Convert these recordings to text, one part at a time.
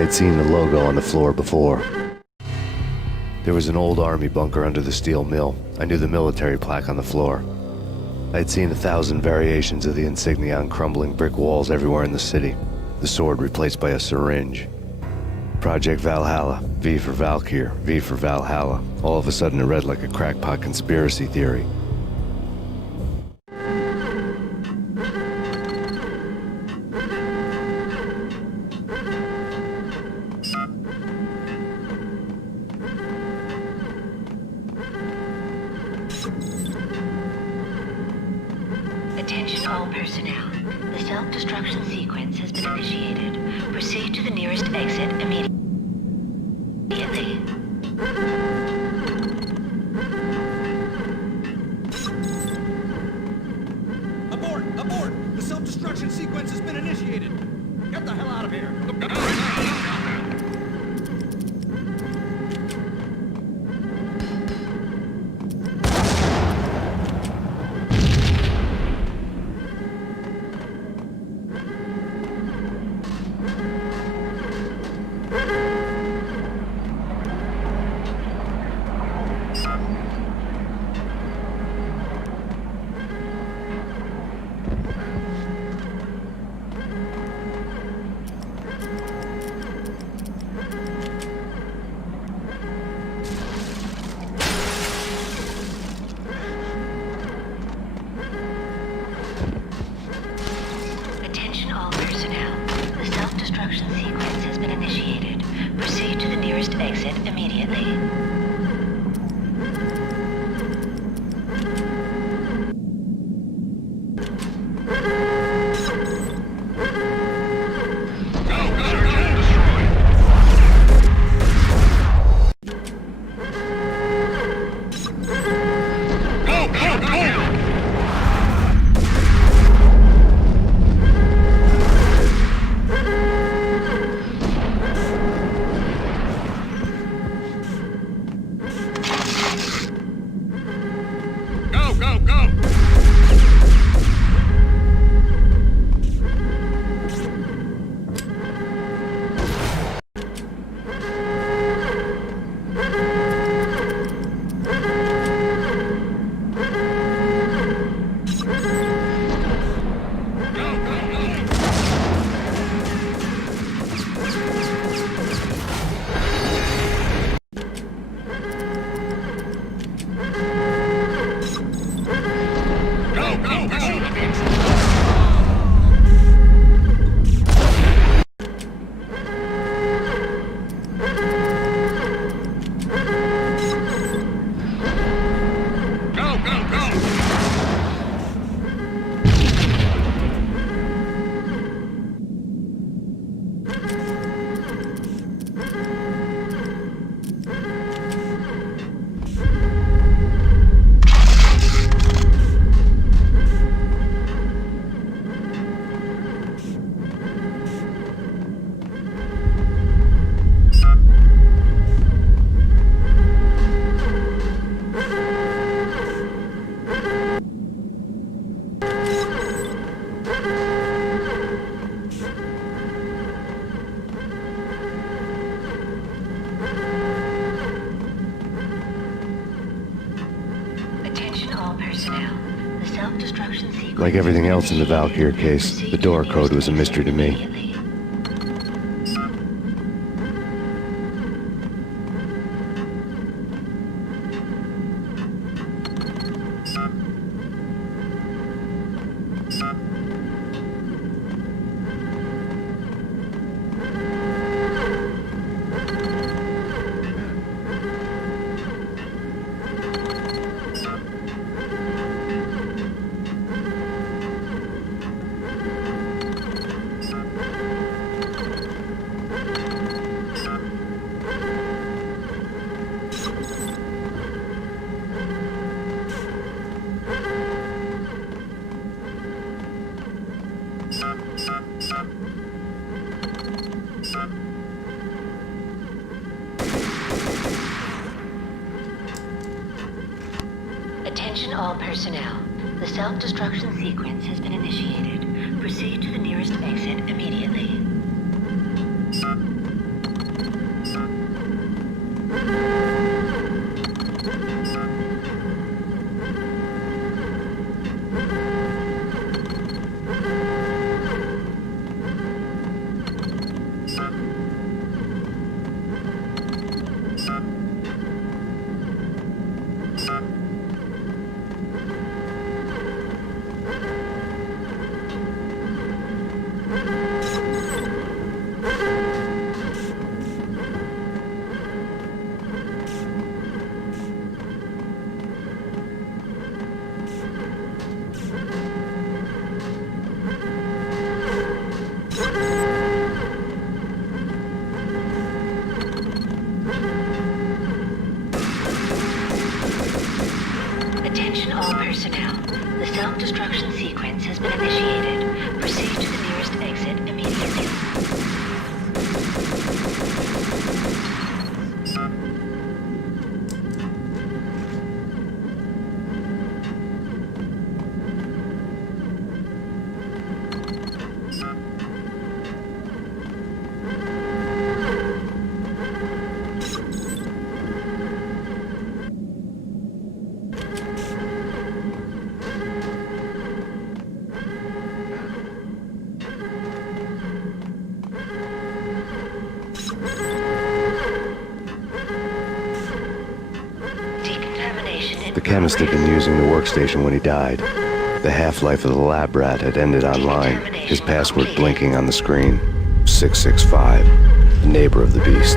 I had seen the logo on the floor before. There was an old army bunker under the steel mill. I knew the military plaque on the floor. I had seen 1,000 variations of the insignia on crumbling brick walls everywhere in the city. The sword replaced by a syringe. Project Valhalla, V for Valkyr, V for Valhalla. All of a sudden it read like a crackpot conspiracy theory. Attention all personnel. The self-destruction sequence has been initiated. Proceed to the nearest exit immediately. Abort! Abort! The self-destruction sequence has been initiated. Get the hell out of here. Attention all personnel. The self-destruction sequence has been initiated. Proceed to the nearest exit immediately. Like everything else in the Valkyr case, the door code was a mystery to me. Attention all personnel. The self-destruction sequence has been initiated. Proceed to the nearest exit immediately. been initiated. Proceed to the nearest exit immediately. The chemist had been using the workstation when he died. The half-life of the lab rat had ended online, his password blinking on the screen. 665, the neighbor of the beast.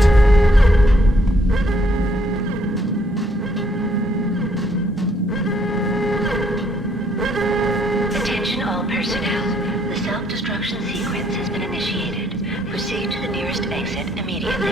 Attention all personnel. The self-destruction sequence has been initiated. Proceed to the nearest exit immediately.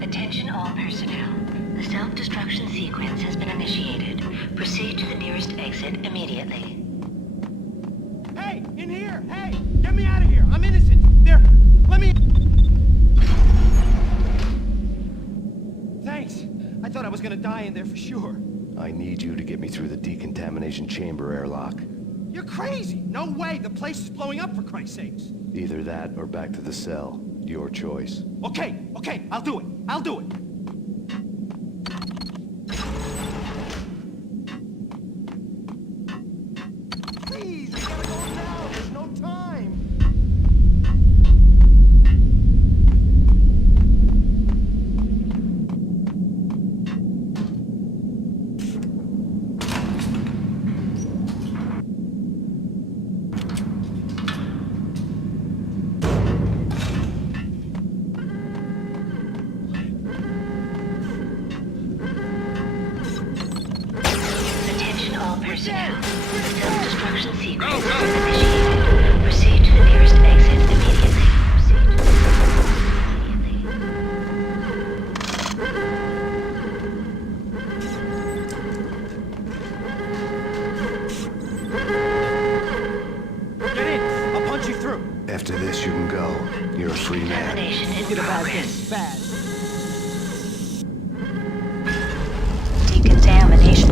Attention all personnel. The self-destruction sequence has been initiated. Proceed to the nearest exit immediately. Hey, in here! Hey, get me out of here! I'm innocent! There, let me... Thanks. I thought I was gonna die in there for sure. I need you to get me through the decontamination chamber airlock. You're crazy! No way! The place is blowing up, for Christ's sakes! Either that or back to the cell. Your choice. Okay, I'll do it. I'll do it. Please, we gotta go now. There's no time. Personnel. The self-destruction sequence has been initiated. Proceed to the nearest exit immediately. Proceed to the nearest exit immediately. Get in. I'll punch you through. After this, you can go. You're a free man. Decontamination in progress. Bad. Decontamination.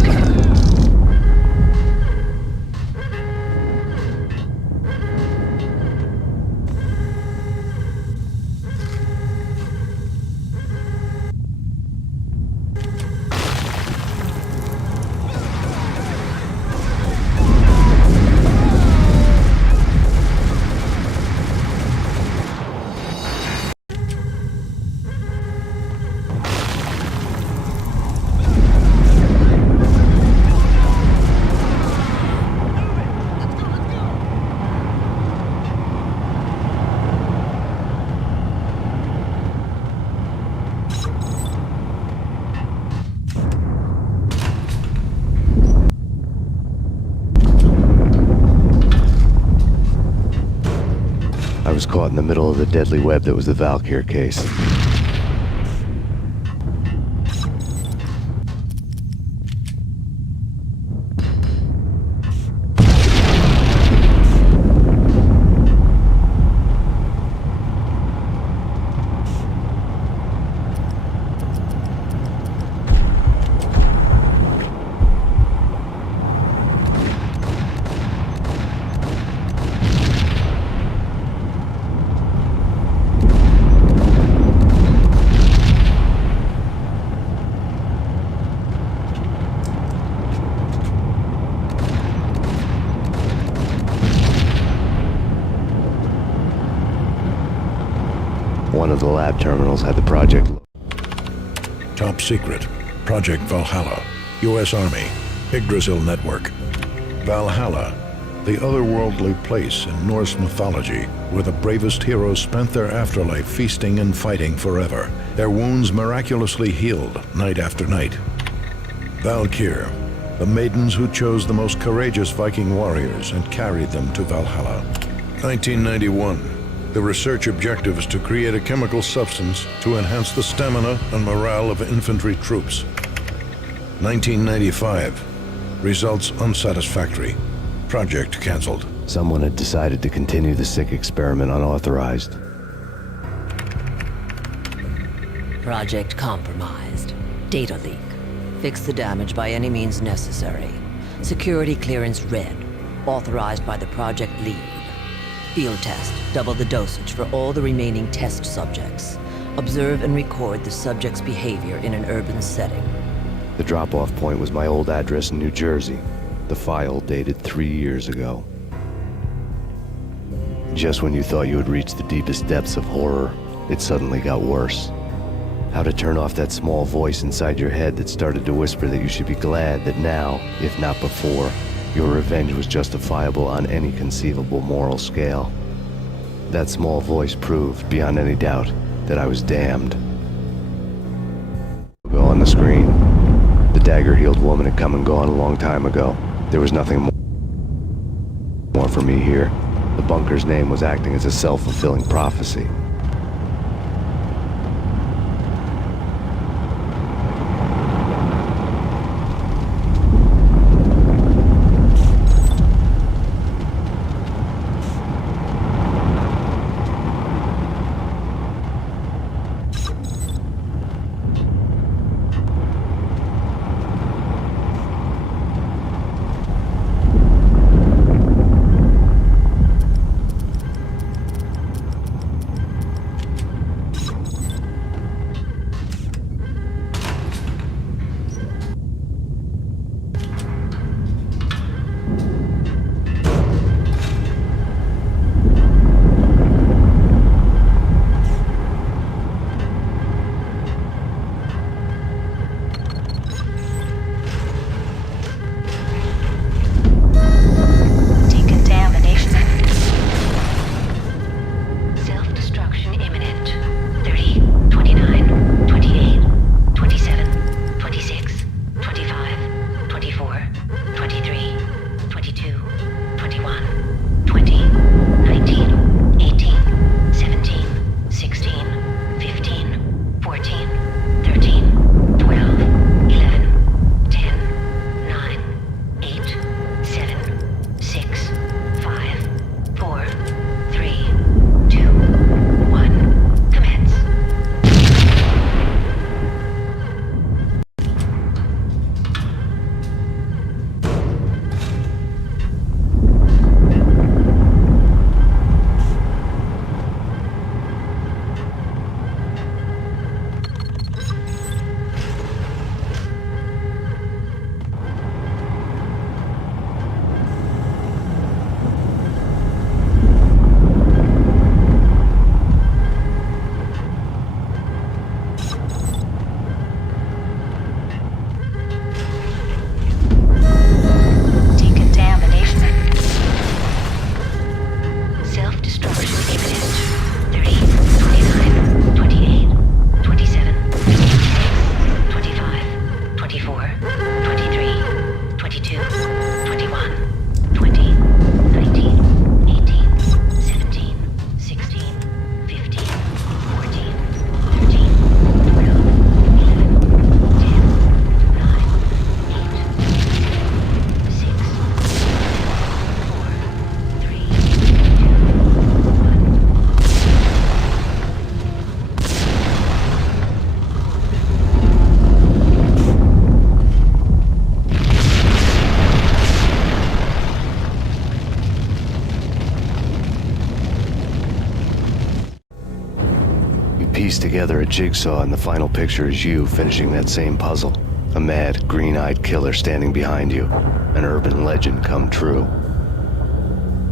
I was caught in the middle of the deadly web that was the Valkyr case. of the lab terminals had the project. Top secret. Project Valhalla. U.S. Army. Yggdrasil Network. Valhalla. The otherworldly place in Norse mythology where the bravest heroes spent their afterlife feasting and fighting forever, their wounds miraculously healed night after night. Valkyr. The maidens who chose the most courageous Viking warriors and carried them to Valhalla. 1991. The research objective is to create a chemical substance to enhance the stamina and morale of infantry troops. 1995. Results unsatisfactory. Project cancelled. Someone had decided to continue the sick experiment unauthorized. Project compromised. Data leak. Fix the damage by any means necessary. Security clearance red. Authorized by the project lead. Field test. Double the dosage for all the remaining test subjects. Observe and record the subject's behavior in an urban setting. The drop-off point was my old address in New Jersey. The file dated 3 years ago. Just when you thought you had reached the deepest depths of horror, it suddenly got worse. How to turn off that small voice inside your head that started to whisper that you should be glad that now, if not before, your revenge was justifiable on any conceivable moral scale. That small voice proved, beyond any doubt, that I was damned. Go on the screen. The dagger-heeled woman had come and gone a long time ago. There was nothing more for me here. The bunker's name was acting as a self-fulfilling prophecy. Piece together a jigsaw, and the final picture is you finishing that same puzzle. A mad, green-eyed killer standing behind you. An urban legend come true.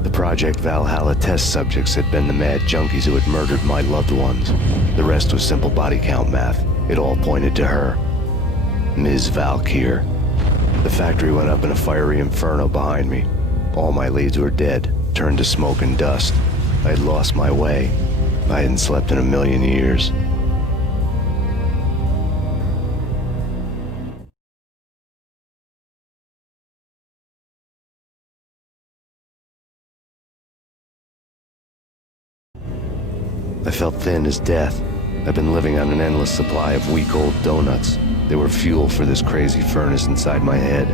The Project Valhalla test subjects had been the mad junkies who had murdered my loved ones. The rest was simple body count math. It all pointed to her. Ms. Valkyr. The factory went up in a fiery inferno behind me. All my leads were dead, turned to smoke and dust. I had lost my way. I hadn't slept in a million years. I felt thin as death. I'd been living on an endless supply of week-old donuts. They were fuel for this crazy furnace inside my head.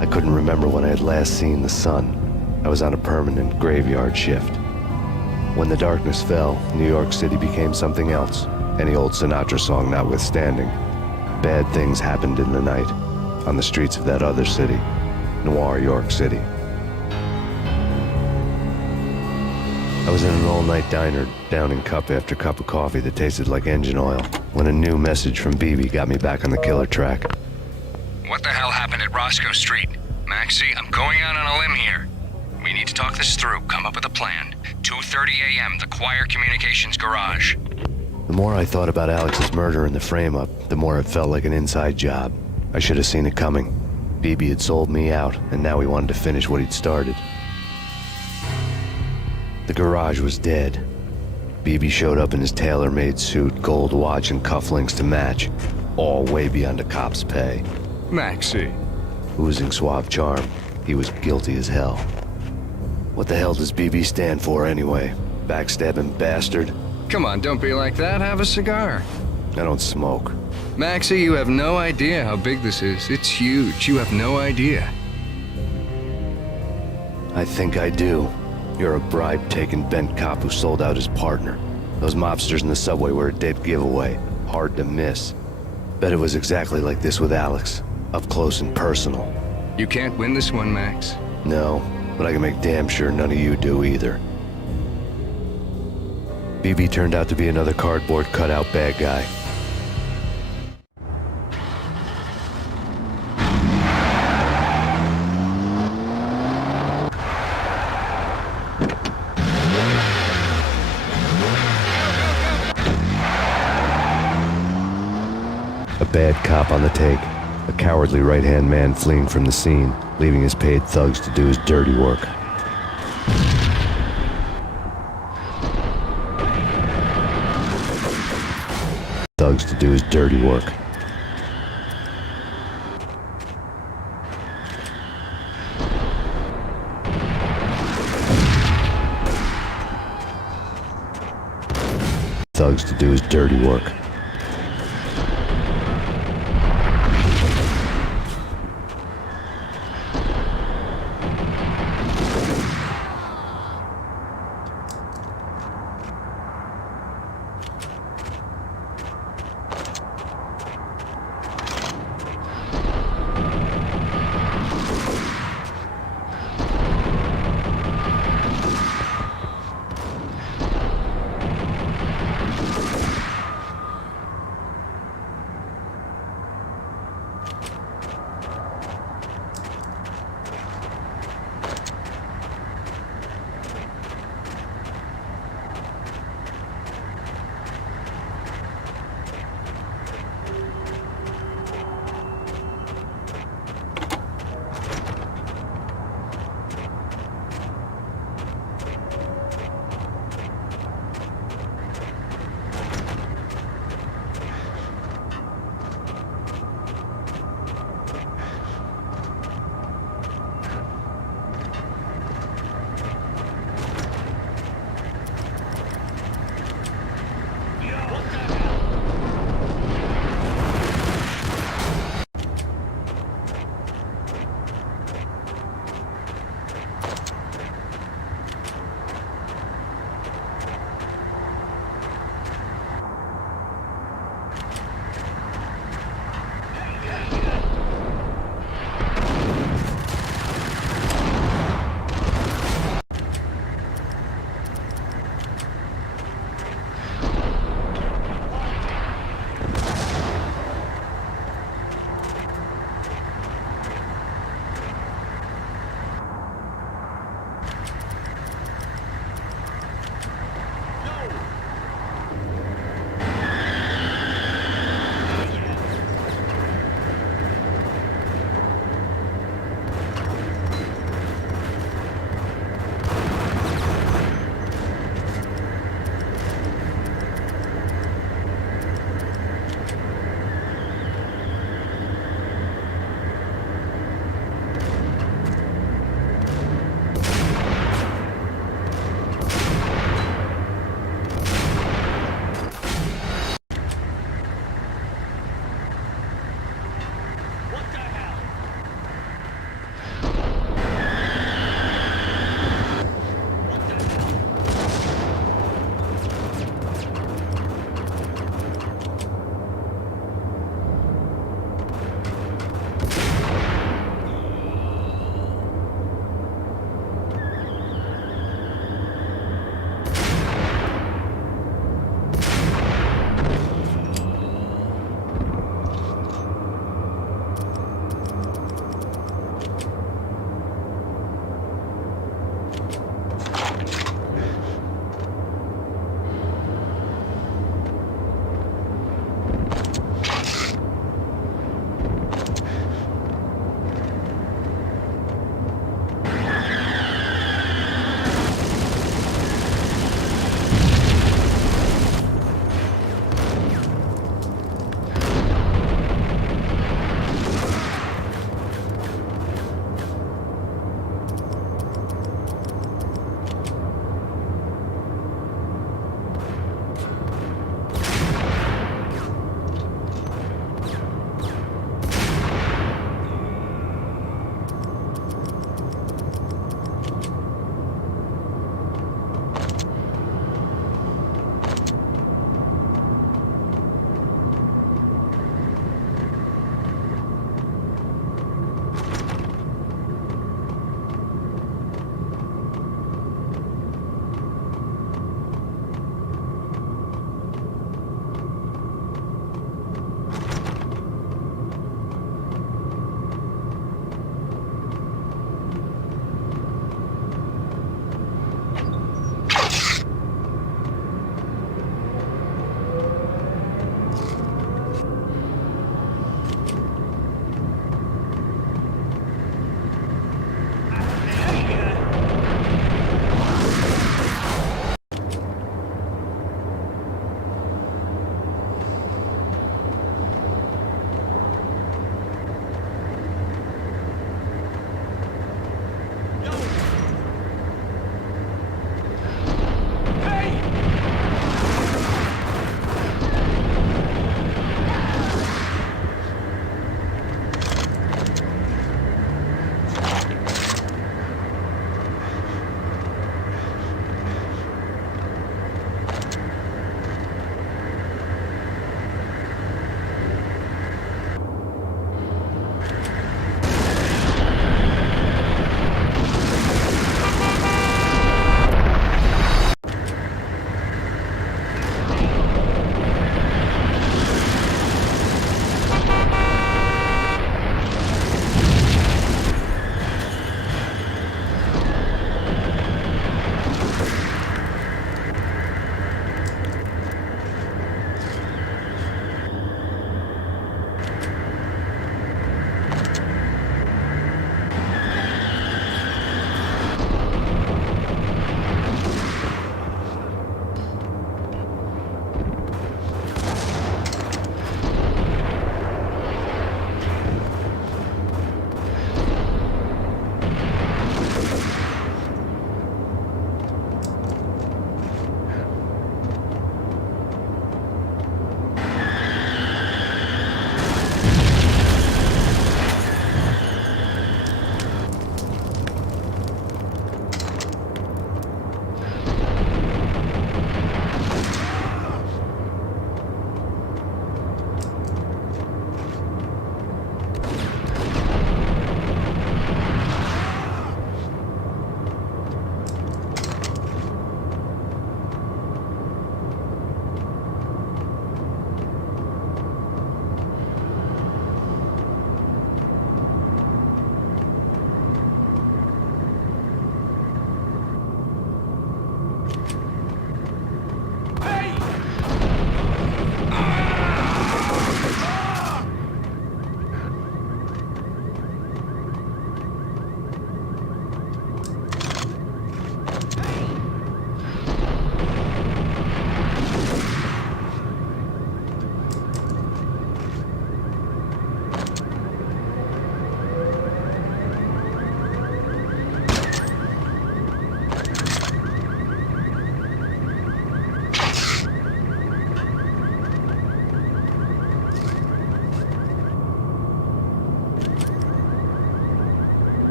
I couldn't remember when I had last seen the sun. I was on a permanent graveyard shift. When the darkness fell, New York City became something else, any old Sinatra song notwithstanding. Bad things happened in the night, on the streets of that other city, Noir York City. I was in an all-night diner, downing cup after cup of coffee that tasted like engine oil, when a new message from BB got me back on the killer track. What the hell happened at Roscoe Street? Maxie, I'm going out on a limb here. We need to talk this through, come up with a plan. 2:30 a.m., the Choir Communications Garage. The more I thought about Alex's murder and the frame-up, the more it felt like an inside job. I should have seen it coming. BB had sold me out, and now he wanted to finish what he'd started. The garage was dead. BB showed up in his tailor-made suit, gold watch, and cufflinks to match, all way beyond a cop's pay. Maxie. Oozing suave charm, he was guilty as hell. What the hell does BB stand for anyway? Backstabbing bastard? Come on, don't be like that. Have a cigar. I don't smoke. Maxie, you have no idea how big this is. It's huge. You have no idea. I think I do. You're a bribe-taking bent cop who sold out his partner. Those mobsters in the subway were a dead giveaway. Hard to miss. Bet it was exactly like this with Alex. Up close and personal. You can't win this one, Max. No, but I can make damn sure none of you do either. BB turned out to be another cardboard cutout bad guy. A bad cop on the take, a cowardly right-hand man fleeing from the scene, leaving his paid thugs to do his dirty work. Thugs to do his dirty work. Thugs to do his dirty work.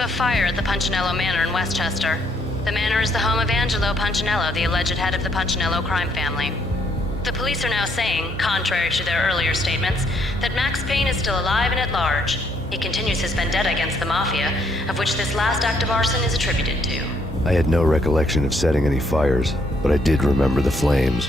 of a fire at the Punchinello Manor in Westchester. The manor is the home of Angelo Punchinello, the alleged head of the Punchinello crime family. The police are now saying, contrary to their earlier statements, that Max Payne is still alive and at large. He continues his vendetta against the Mafia, of which this last act of arson is attributed to. I had no recollection of setting any fires, but I did remember the flames.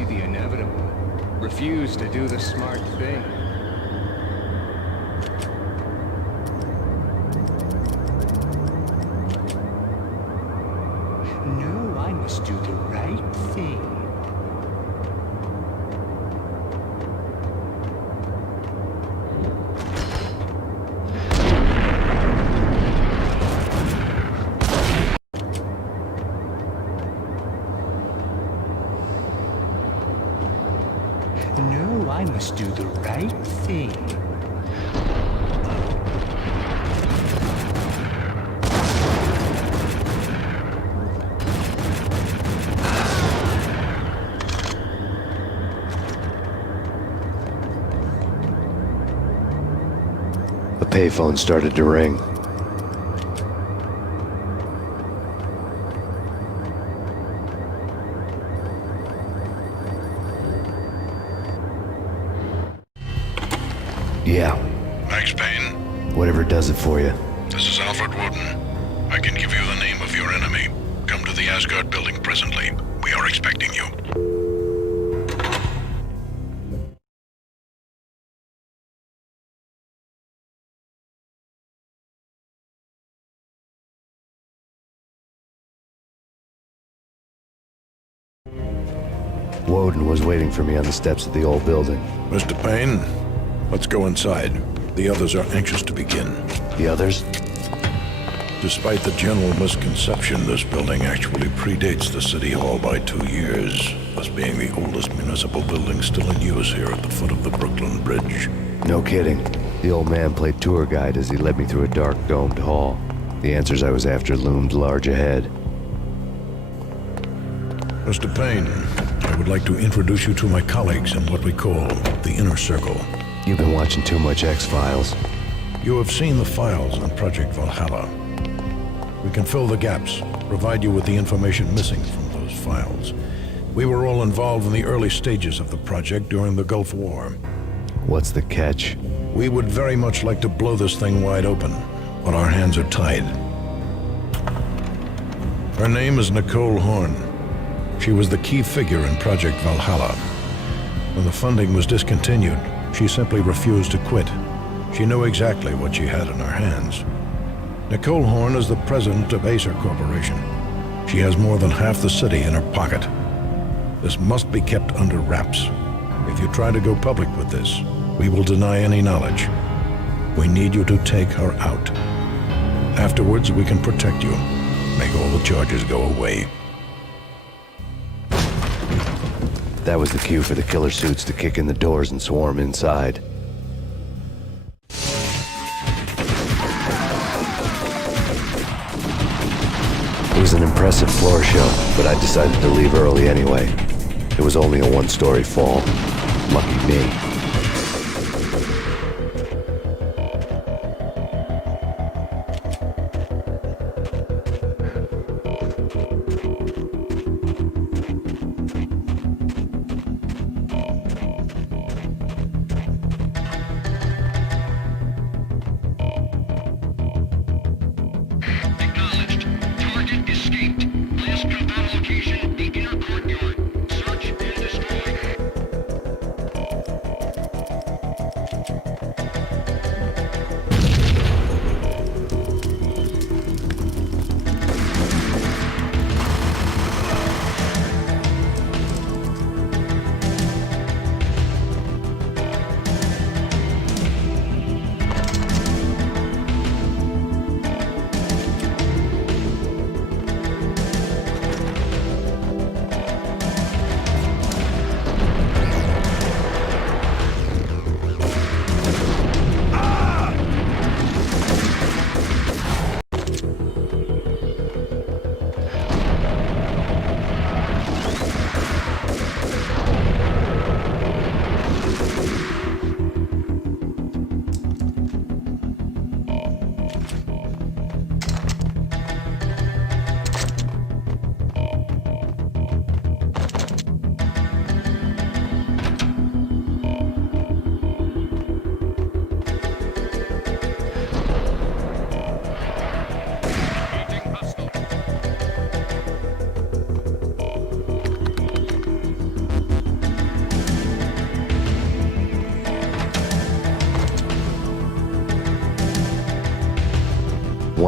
foresee the inevitable, refuse to do the smart thing. No, I must do the right thing. No, I must do the right thing. A payphone started to ring. Yeah, Max Payne, whatever does it for you. this is Alfred Woden. I can give you the name of your enemy. Come to the Asgard building presently. We are expecting you. Woden was waiting for me on the steps of the old building. Mr. Payne, let's go inside. The others are anxious to begin. The others? Despite the general misconception, this building actually predates the City Hall by 2 years, thus being the oldest municipal building still in use here at the foot of the Brooklyn Bridge. No kidding. The old man played tour guide as he led me through a dark domed hall. The answers I was after loomed large ahead. Mr. Payne, I would like to introduce you to my colleagues in what we call the Inner Circle. You've been watching too much X-Files. You have seen the files on Project Valhalla. We can fill the gaps, provide you with the information missing from those files. We were all involved in the early stages of the project during the Gulf War. What's the catch? We would very much like to blow this thing wide open, but our hands are tied. Her name is Nicole Horn. She was the key figure in Project Valhalla. When the funding was discontinued, she simply refused to quit. She knew exactly what she had in her hands. Nicole Horn is the president of Acer Corporation. She has more than half the city in her pocket. This must be kept under wraps. If you try to go public with this, we will deny any knowledge. We need you to take her out. Afterwards, we can protect you. Make all the charges go away. That was the cue for the killer suits to kick in the doors and swarm inside. It was an impressive floor show, but I decided to leave early anyway. It was only a one-story fall. Lucky me. Acknowledged. Target escaped. Last confirmed location, the inner courtyard. Search and destroy.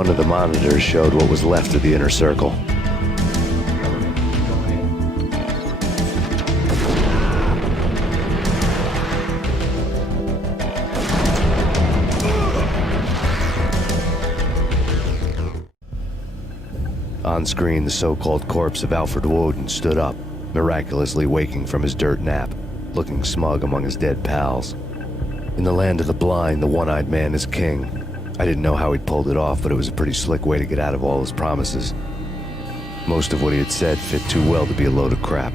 One of the monitors showed what was left of the inner circle. On screen, the so-called corpse of Alfred Woden stood up, miraculously waking from his dirt nap, looking smug among his dead pals. In the land of the blind, the one-eyed man is king. I didn't know how he'd pulled it off, but it was a pretty slick way to get out of all his promises. Most of what he had said fit too well to be a load of crap.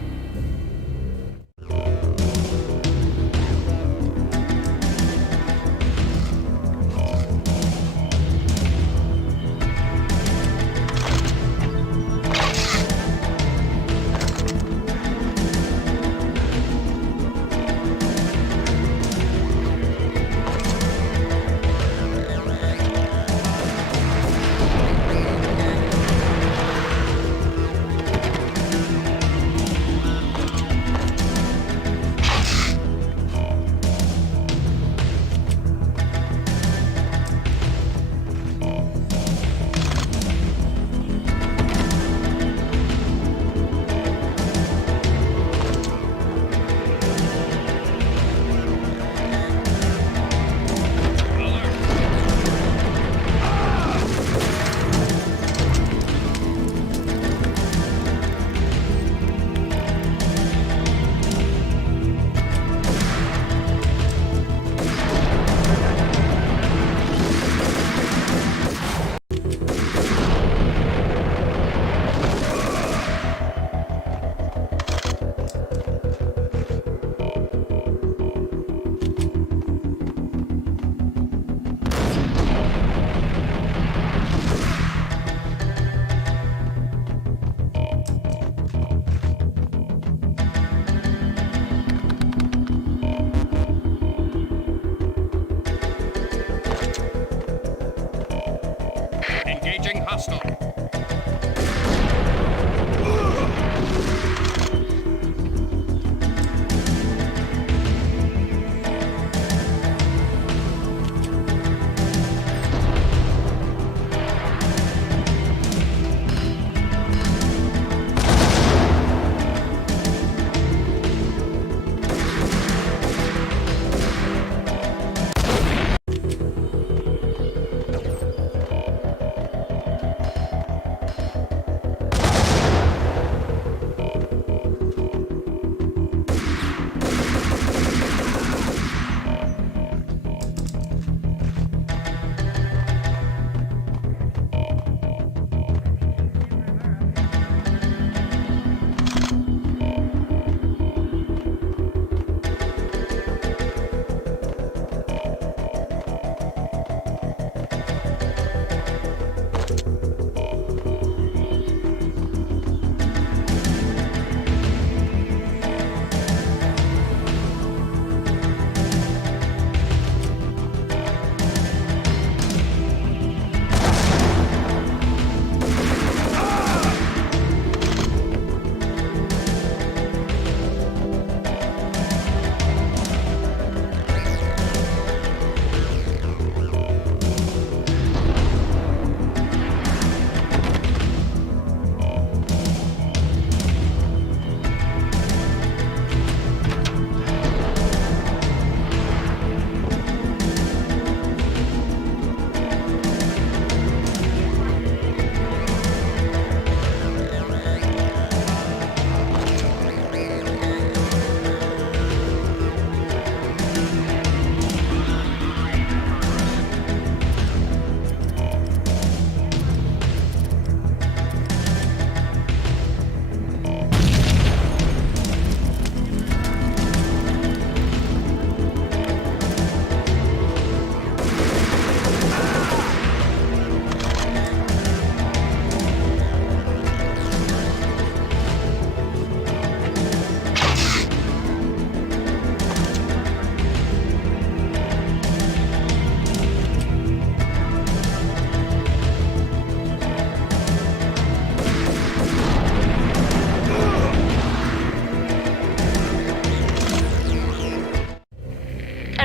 Engaging hostile.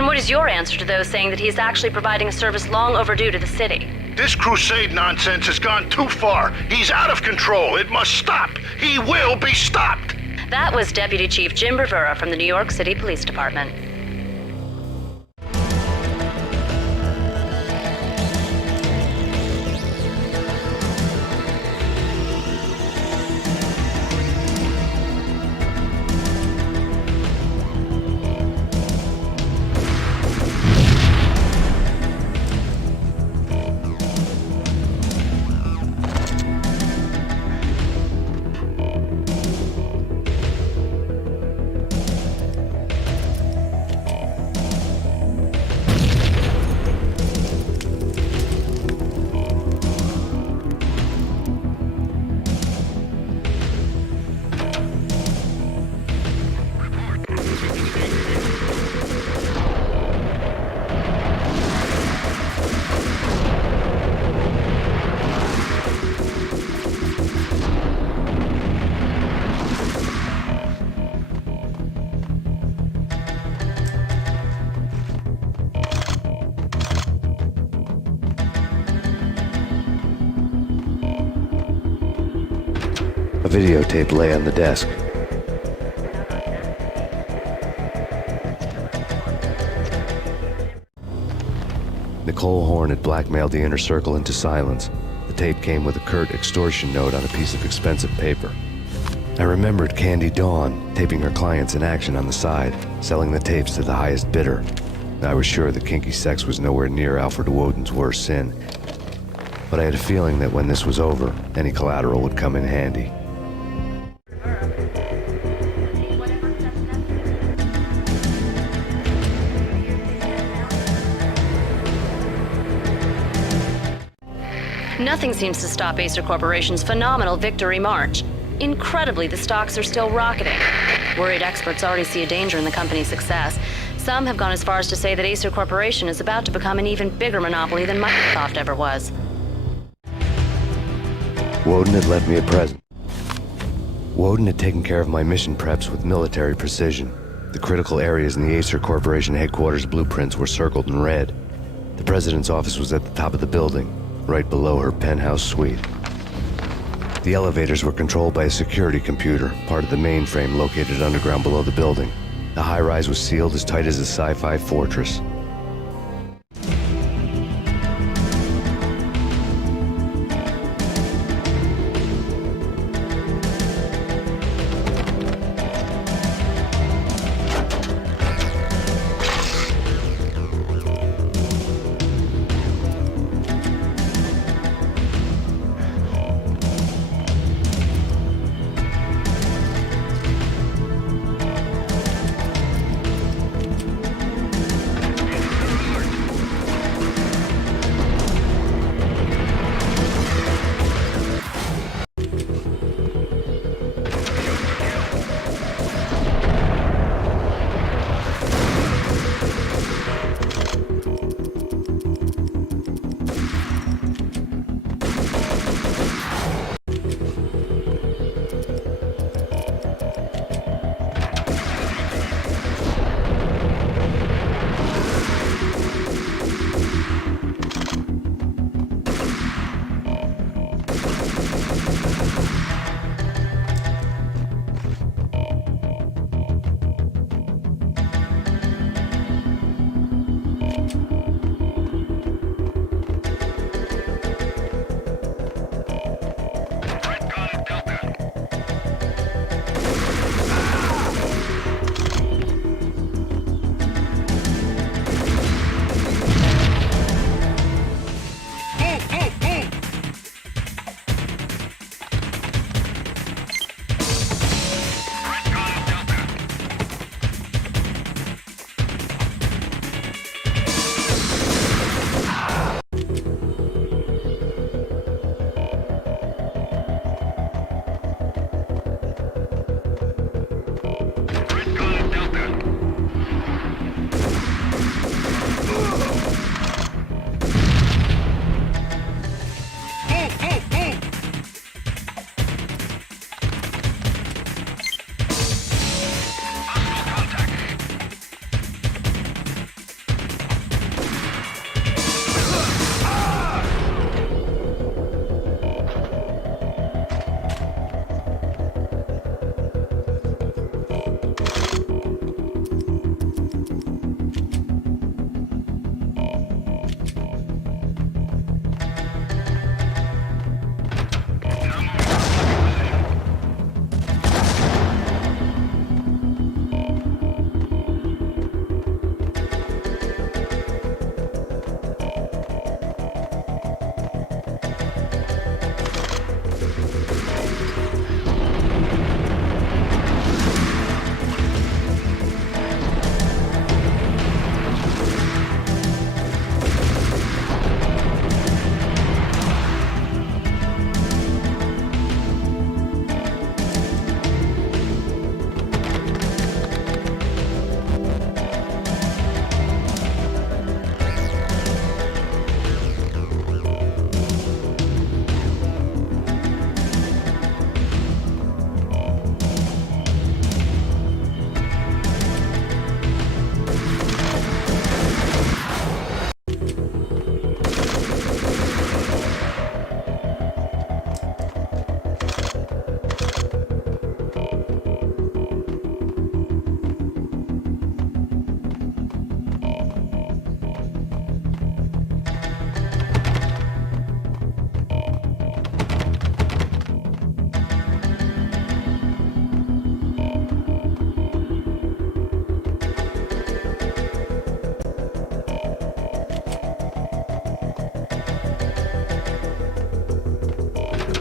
What is your answer to those saying that he's actually providing a service long overdue to the city? This crusade nonsense has gone too far. He's out of control. It must stop. He will be stopped. That was Deputy Chief Jim Rivera from the New York City Police Department. A videotape lay on the desk. Nicole Horn had blackmailed the inner circle into silence. The tape came with a curt extortion note on a piece of expensive paper. I remembered Candy Dawn taping her clients in action on the side, selling the tapes to the highest bidder. I was sure that kinky sex was nowhere near Alfred Woden's worst sin, but I had a feeling that when this was over, any collateral would come in handy. Nothing seems to stop Acer Corporation's phenomenal victory march. Incredibly, the stocks are still rocketing. Worried experts already see a danger in the company's success. Some have gone as far as to say that Acer Corporation is about to become an even bigger monopoly than Microsoft ever was. Woden had left me a present. Woden had taken care of my mission preps with military precision. The critical areas in the Acer Corporation headquarters blueprints were circled in red. The president's office was at the top of the building, right below her penthouse suite. The elevators were controlled by a security computer, part of the mainframe located underground below the building. The high-rise was sealed as tight as a sci-fi fortress.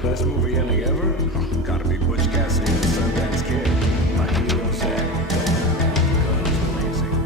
Best movie ending ever? Gotta be Butch Cassidy and the Sundance Kid. My hero said, guns blazing.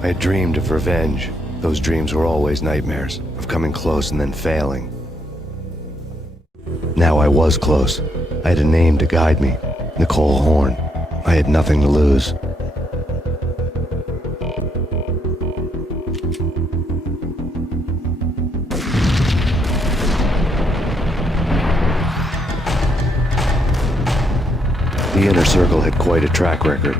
I had dreamed of revenge. Those dreams were always nightmares, of coming close and then failing. Now I was close. I had a name to guide me, Nicole Horn. I had nothing to lose. The Inner Circle had quite a track record.